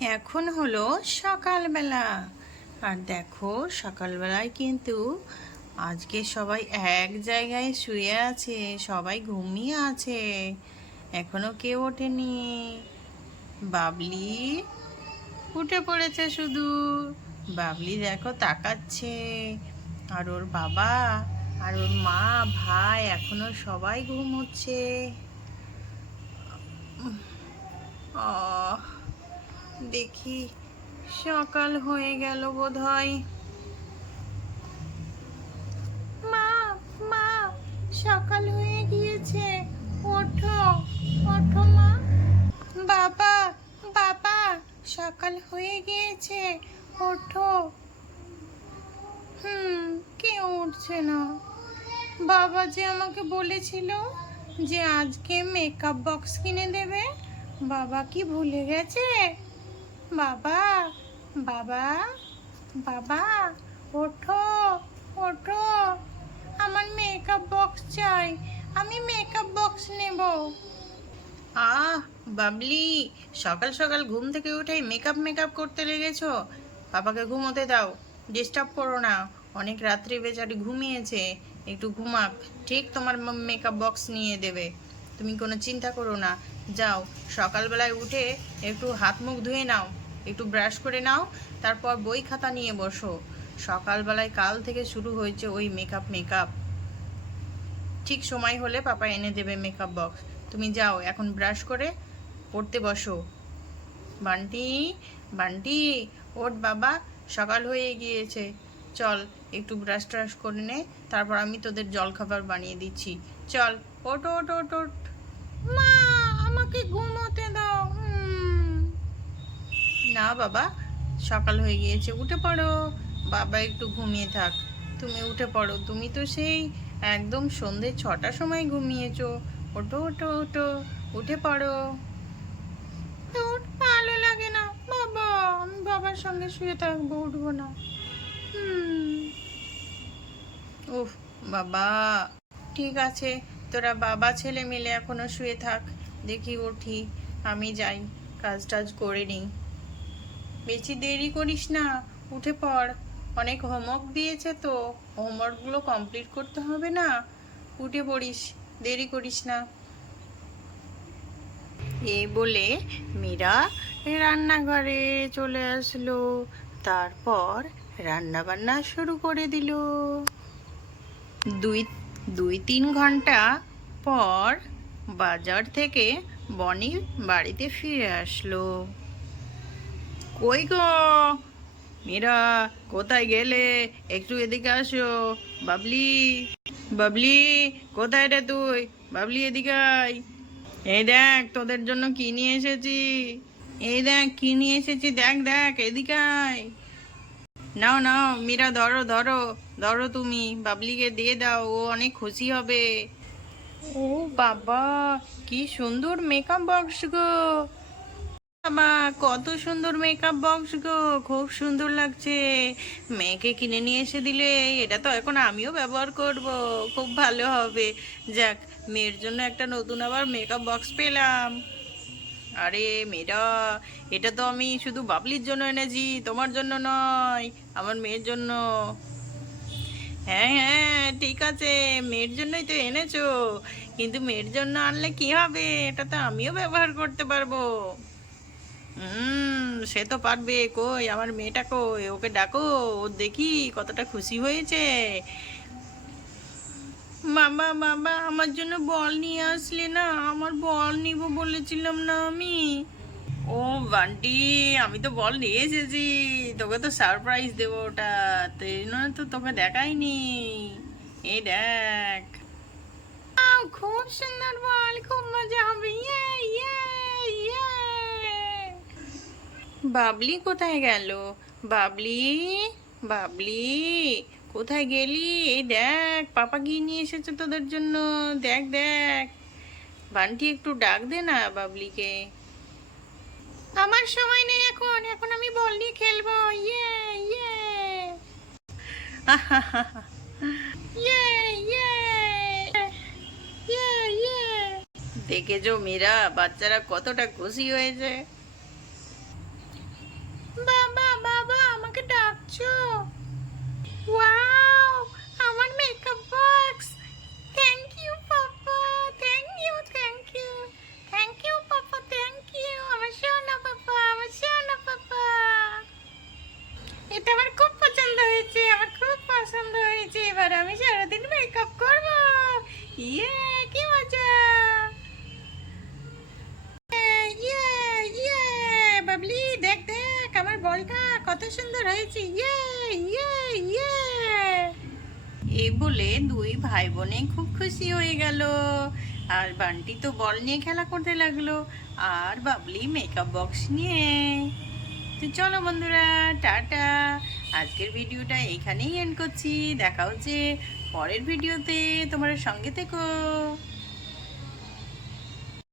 এখন হলো সকালবেলা। আর দেখো সকালবেলায় কিন্তু আজকে সবাই এক জায়গায় শুয়ে আছে, সবাই ঘুমিয়ে আছে, এখনো কেউ ওঠেনি। বাবলি উঠে পড়েছে শুধু। বাবলি দেখো তাকাচ্ছে। আর ওর বাবা আর ওর মা ভাই এখনো সবাই ঘুমোচ্ছে। আহ দেখি সকাল হয়ে গেল বোধহয়। মা মা সকাল হয়ে গিয়েছে, ওঠো ওঠো মা। বাবা বাবা সকাল হয়ে গিয়েছে, ওঠো। কেউ উঠছে না। বাবা যে আমাকে বলেছিল যে আজকে মেকআপ বক্স কিনে দেবে, বাবা কি ভুলে গেছে? বাবা বাবা বাবা ওঠো ওঠো, আমার মেকআপ বক্স চাই, আমি মেকআপ বক্স নেব। আহ বাবলি, সকাল সকাল ঘুম থেকে উঠেই মেকআপ মেকআপ করতে লেগেছো। বাবাকে ঘুমোতে দাও, ডিস্টার্ব করো না। অনেক রাত্রি বেচারি ঘুমিয়েছে, একটু ঘুমাক, ঠিক তোমার মেকআপ বক্স নিয়ে দেবে। তুমি কোনো চিন্তা করো না। যাও, সকালবেলায় উঠে একটু হাত মুখ ধুয়ে নাও, একটু ব্রাশ করে নাও, তারপর বই খাতা নিয়ে বসো। সকালবেলায় কাল থেকে শুরু হয়েছে ওই মেকআপ মেকআপ। ঠিক সময় হলে পাপা এনে দেবে মেকআপ বক্স। তুমি যাও এখন ব্রাশ করে পড়তে বসো। বান্টি বান্টি ওঠ বাবা, সকাল হয়ে গিয়েছে। চল একটু ব্রাশ ট্রাশ করে নে, তারপর আমি তোদের জলখাবার বানিয়ে দিচ্ছি। চল ওঠ ওঠ ওঠ ওঠ। মা আমাকে ঘুমোতে দাও। না বাবা, সকাল হয়ে গিয়েছে, উঠে পড়ো। বাবা একটু ঘুমিয়ে থাক, তুমি উঠে পড়ো। তুমি তো সেই একদম সন্ধে 6টার সময় ঘুমিয়েছো। ওঠো ওঠো ওঠো, উঠে পড়ো। তোর ভালো লাগে না বাবা, আমি বাবার সঙ্গে শুয়ে থাকবো, উঠবো না। উফ বাবা, ঠিক আছে, তোরা বাবা ছেলে মিলে এখনো শুয়ে থাক, দেখি উঠি, আমি যাই কাজ টাজ করে নিই। বেশি দেরি করিস না, উঠে পড়। অনেক হোমওয়ার্ক দিয়েছে তো, হোমওয়ার্কগুলো কমপ্লিট করতে হবে না। উঠে পড়িস, দেরি করিস না। এই বলে মীরা রান্নাঘরে চলে আসলো। তারপর রান্না বান্না শুরু করে দিল। দুই দুই তিন ঘন্টা পর বাজার থেকে বনি বাড়িতে ফিরে আসলো। কই গো মীরা, কোথায় গেলে? একটু এদিকে আসো। বাবলি বাবলি, কোথায় রে তুই? বাবলি এদিকে আয়। এই দেখ তোদের জন্য কি নিয়ে এসেছি। এই দেখ কি নিয়ে এসেছি, দেখ দেখ, এদিকে আয়। নাও নাও মীরা, ধরো ধরো ধরো, তুমি বাবলিকে দিয়ে দাও, ও অনেক খুশি হবে। ও বাবা, কি সুন্দর মেকআপ বক্স গো। বাবা কত সুন্দর মেকআপ বক্স গো, খুব সুন্দর লাগছে। মেয়েকে কিনে নিয়ে এসে দিলে, এটা তো এখন আমিও ব্যবহার করব, খুব ভালো হবে। যাক, মেয়ের জন্য একটা নতুন আবার মেকআপ বক্স পেলাম। আরে মেয়েরা, এটা তো আমি শুধু বাবলির জন্য এনেছি, তোমার জন্য নয়, আমার মেয়ের জন্য। হ্যাঁ হ্যাঁ ঠিক আছে, মেয়ের জন্যই তো এনেছো, কিন্তু মেয়ের জন্য আনলে কি হবে, এটা তো আমিও ব্যবহার করতে পারবো। সে তো পারবে, কই আমার মেয়েটা কই, ওকে ডাকো, ও দেখি কতটা খুশি হয়েছে। বাবা বাবা, আমার জন্য বল নিয়ে আসলে না, আমার বল নিব বলেছিলাম না আমি। ও বান্টি, আমি তো বল নিয়ে এসেছি, তোকে তো সারপ্রাইজ দেবো ওটা, তাই জন্য তো তোকে দেখাইনি। এই দেখ। খুব সুন্দর বল, খুব মজা হবে, ইয়ে ইয়ে ইয়ে। বাবলি কোথায় গেল? বাবলি বাবলি, কোথায় গেলি? এই দেখ পাপা গিয়ে নিয়ে এসেছে তোদের জন্য, দেখ দেখ। বান্টি একটু ডাক দে না বাবলিকে। আমার সময় নেই এখন, এখন আমি বল নিয়ে খেলবো, ইয়ে ইয়ে ইয়ে ইয়ে ইয়ে ইয়ে। দেখেছো মীরা, বাচ্চারা কতটা খুশি হয়েছে। বলটা কত সুন্দর হয়েছে, ইয়ে ইয়ে ইয়ে। এই বলে দুই ভাই বোনে খুব খুশি হয়ে গেল। আর বান্টি তো বল নিয়ে খেলা করতে লাগলো, আর বাবলি মেকআপ বক্স নিয়ে। তো চলো বন্ধুরা, টাটা। আজকের ভিডিওটা এখানেই এন্ড করছি। দেখা হচ্ছে পরের ভিডিওতে। তোমার সঙ্গে থেকো।